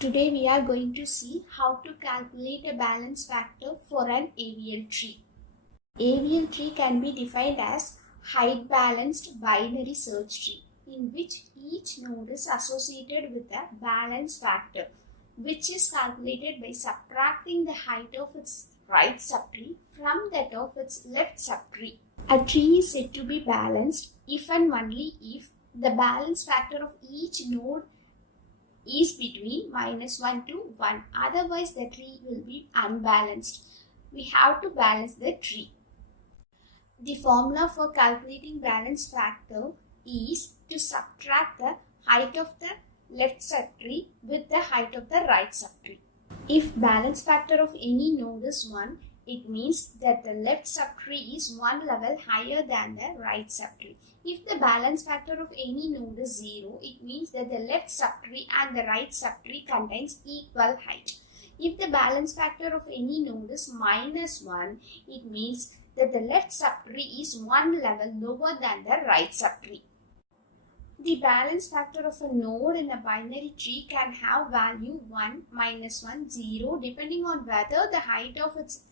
Today we are going to see how to calculate a balance factor for an AVL tree. AVL tree can be defined as height balanced binary search tree in which each node is associated with a balance factor which is calculated by subtracting the height of its right subtree from that of its left subtree. A tree is said to be balanced if and only if the balance factor of each node is between -1 to 1. Otherwise, the tree will be unbalanced. We have to balance the tree. The formula for calculating balance factor is to subtract the height of the left subtree with the height of the right subtree. If balance factor of any node is 1, it means that the left subtree is one level higher than the right subtree. If the balance factor of any node is 0, it means that the left subtree and the right subtree contains equal height. If the balance factor of any node is -1, it means that the left subtree is one level lower than the right subtree. The balance factor of a node in a binary tree can have value 1, -1, 0 depending on whether the height of its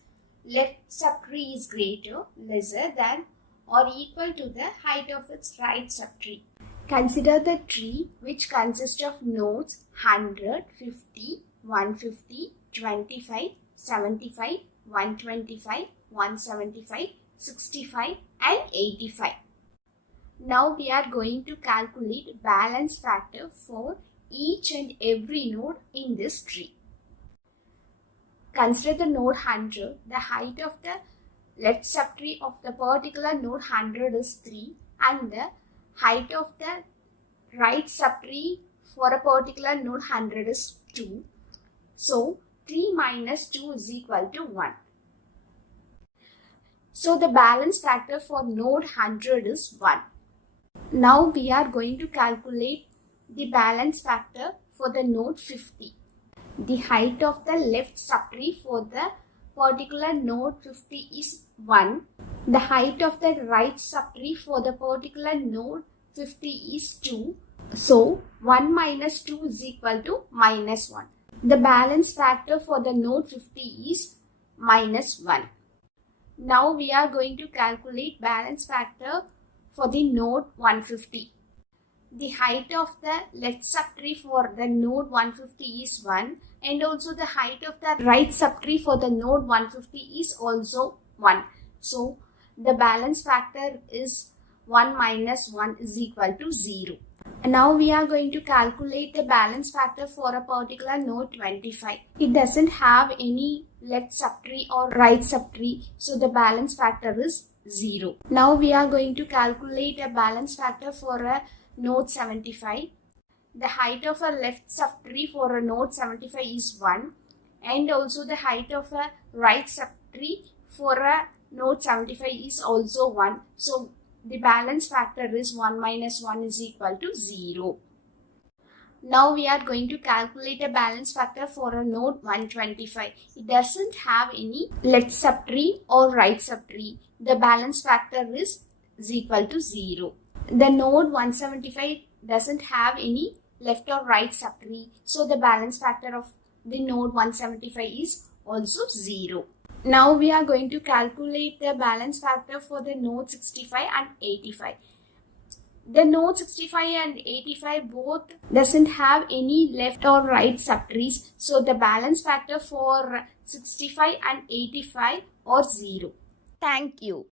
left subtree is greater, lesser than or equal to the height of its right subtree. Consider the tree which consists of nodes 100, 50, 150, 25, 75, 125, 175, 65 and 85. Now we are going to calculate balance factor for each and every node in this tree. Consider the node 100. The height of the left subtree of the particular node 100 is 3 and the height of the right subtree for a particular node 100 is 2. So 3 minus 2 is equal to 1. So the balance factor for node 100 is 1. Now we are going to calculate the balance factor for the node 50. The height of the left subtree for the particular node 50 is 1. The height of the right subtree for the particular node 50 is 2. So 1 minus 2 is equal to -1. The balance factor for the node 50 is -1. Now we are going to calculate balance factor for the node 150. The height of the left subtree for the node 150 is 1 and also the height of the right subtree for the node 150 is also 1. So the balance factor is 1 minus 1 is equal to 0. And now we are going to calculate the balance factor for a particular node 25. It doesn't have any left subtree or right subtree, so the balance factor is 0. Now we are going to calculate a balance factor for a node 75. The height of a left subtree for a node 75 is 1 and also the height of a right subtree for a node 75 is also 1. So the balance factor is 1 minus 1 is equal to 0. Now we are going to calculate a balance factor for a node 125. It doesn't have any left subtree or right subtree. The balance factor is equal to 0. The node 175 doesn't have any left or right subtree. So the balance factor of the node 175 is also 0. Now we are going to calculate the balance factor for the node 65 and 85. The node 65 and 85 both doesn't have any left or right subtrees. So the balance factor for 65 and 85 are 0. Thank you.